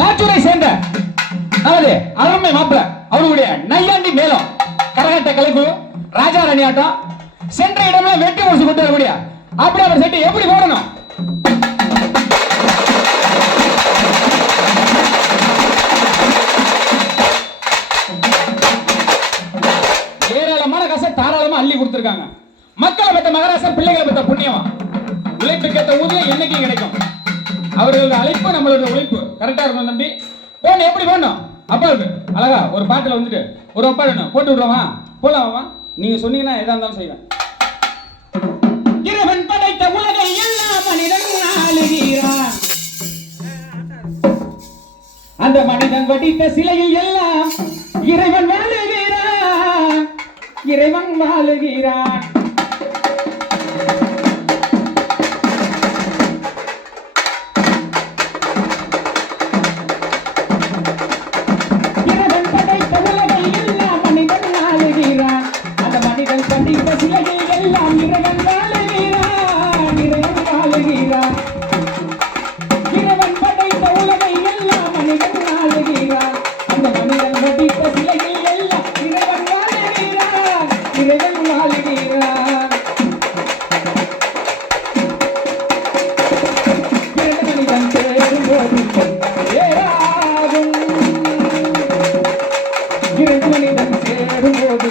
பாச்சூரை சேர்ந்த அதாவது அருமை மாப்பிள அவருடைய நையாண்டி மேலும் கரகாட்ட கலைக்குழு ராஜா ராணி ஆட்டம். சென்ற இடம்ல வெட்டி முடிச்சு கொண்டு வரக்கூடிய அப்படி அவர் செட்டு எப்படி போடணும்? ஏராளமான காசை தாராளமா அள்ளி கொடுத்துருக்காங்க. மக்களை பெற்ற மகராசர் பிள்ளைகளை பெற்ற புண்ணியமா. உழைப்புக்கேற்ற ஊதியம் என்னைக்கும் கிடைக்கும். அவர்களோட அழைப்பு நம்மளோட உழைப்பு. கரெக்டா இருக்கணும் தம்பி. போன எப்படி போடணும்? அப்பா இருக்கு அழகா ஒரு பாட்டில் வந்துட்டு ஒரு அப்பா வேணும். போட்டு விடுறோமா? போலாமா நீங்க சொன்னீங்கன்னா எதா இருந்தாலும் செய்வேன். இறைவன் படைத்த உலகை எல்லாம் மனிதன் ஆளுகிறான். அந்த மனிதன் வடித்த சிலையில் எல்லாம் இறைவன் வாழுகிறான். இறைவன் வாழுகிறான். ஏராகும் இரண்டு மனிதன் சேரும் போது